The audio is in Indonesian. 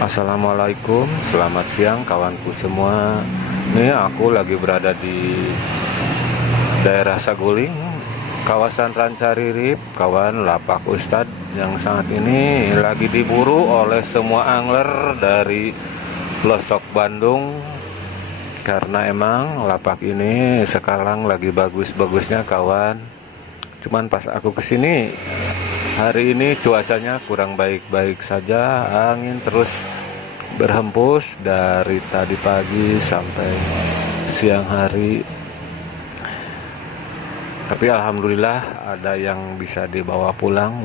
Assalamualaikum, selamat siang kawanku semua. Ini aku lagi berada di daerah Saguling, kawasan Rancaririp, kawan lapak Ustadz yang sangat ini lagi diburu oleh semua angler dari pelosok Bandung. Karena emang lapak ini sekarang lagi bagus-bagusnya kawan. Cuman pas aku kesini hari ini cuacanya kurang baik-baik saja, angin terus berhembus dari tadi pagi sampai siang hari. Tapi alhamdulillah ada yang bisa dibawa pulang.